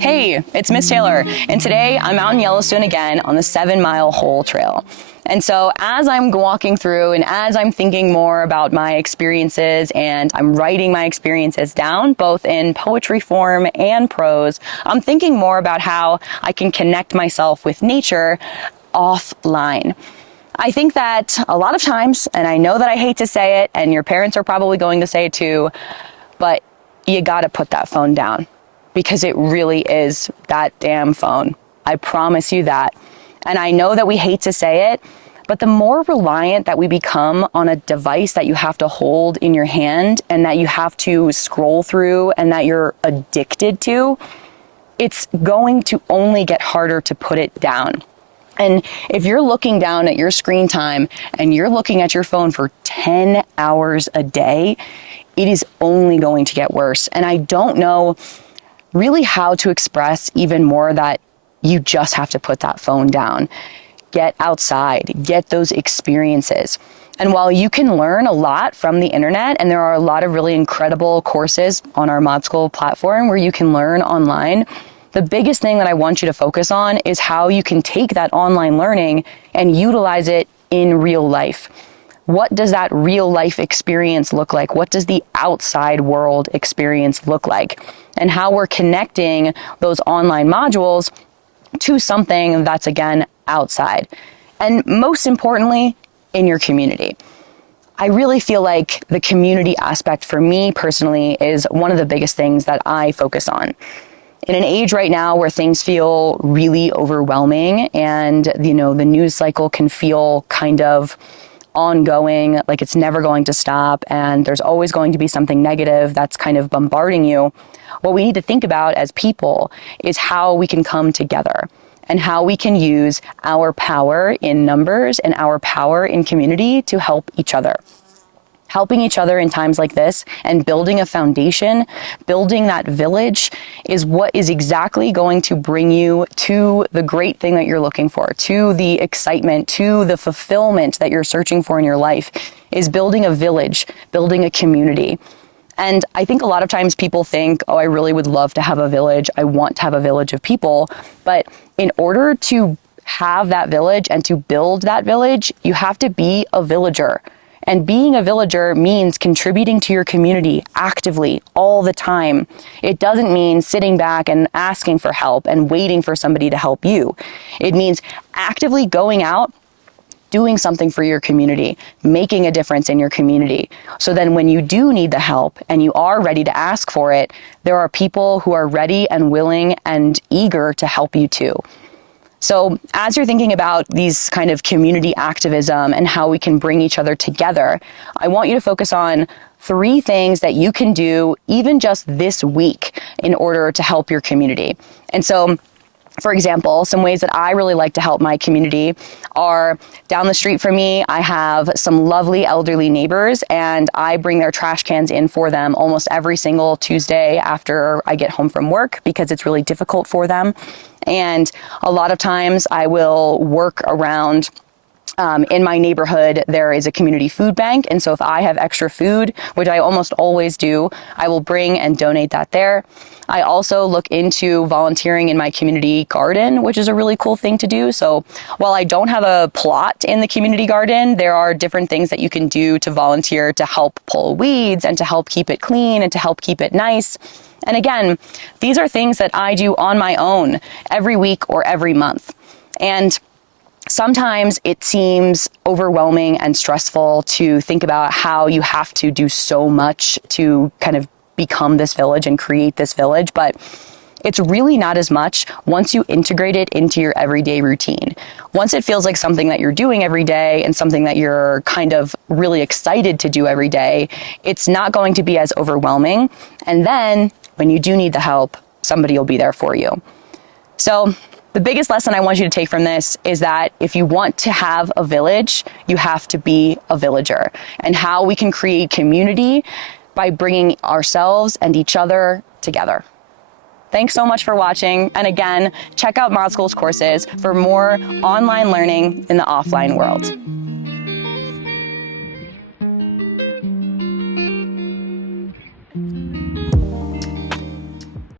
Hey, it's Miss Taylor, and today I'm out in Yellowstone again on the 7-mile Hole Trail. And so as I'm walking through and as I'm thinking more about my experiences and I'm writing my experiences down, both in poetry form and prose, I'm thinking more about how I can connect myself with nature offline. I think that a lot of times, and I know that I hate to say it, and your parents are probably going to say it too, but you gotta put that phone down. Because it really is that damn phone. I promise you that. And I know that we hate to say it, but the more reliant that we become on a device that you have to hold in your hand and that you have to scroll through and that you're addicted to, it's going to only get harder to put it down. And if you're looking down at your screen time and you're looking at your phone for 10 hours a day, it is only going to get worse. And I don't know really how to express even more that you just have to put that phone down. Get outside, get those experiences. And while you can learn a lot from the internet, and there are a lot of really incredible courses on our Mod School platform where you can learn online, the biggest thing that I want you to focus on is how you can take that online learning and utilize it in real life. What does that real life experience look like? What does the outside world experience look like? And how we're connecting those online modules to something that's, again, outside. And most importantly, in your community. I really feel like the community aspect for me personally is one of the biggest things that I focus on. In an age right now where things feel really overwhelming and, the news cycle can feel kind of ongoing, like it's never going to stop, and there's always going to be something negative that's kind of bombarding you. What we need to think about as people is how we can come together and how we can use our power in numbers and our power in community to help each other. Helping each other in times like this and building a foundation, building that village is what is exactly going to bring you to the great thing that you're looking for, to the excitement, to the fulfillment that you're searching for in your life, is building a village, building a community. And I think a lot of times people think, oh, I really would love to have a village. I want to have a village of people. But in order to have that village and to build that village, you have to be a villager. And being a villager means contributing to your community actively all the time. It doesn't mean sitting back and asking for help and waiting for somebody to help you. It means actively going out, doing something for your community, making a difference in your community. So then when you do need the help and you are ready to ask for it, there are people who are ready and willing and eager to help you too. So as you're thinking about these kind of community activism and how we can bring each other together, I want you to focus on 3 things that you can do even just this week in order to help your community. And so, for example, some ways that I really like to help my community are down the street from me. I have some lovely elderly neighbors, and I bring their trash cans in for them almost every single Tuesday after I get home from work because it's really difficult for them. And a lot of times I will work around in my neighborhood, there is a community food bank. And so if I have extra food, which I almost always do, I will bring and donate that there. I also look into volunteering in my community garden, which is a really cool thing to do. So while I don't have a plot in the community garden, there are different things that you can do to volunteer to help pull weeds and to help keep it clean and to help keep it nice. And again, these are things that I do on my own every week or every month. And sometimes it seems overwhelming and stressful to think about how you have to do so much to kind of become this village and create this village, but it's really not as much once you integrate it into your everyday routine. Once it feels like something that you're doing every day and something that you're kind of really excited to do every day, it's not going to be as overwhelming. And then when you do need the help, somebody will be there for you. So the biggest lesson I want you to take from this is that if you want to have a village, you have to be a villager, and how we can create community by bringing ourselves and each other together. Thanks so much for watching. And again, check out Mod School's courses for more online learning in the offline world.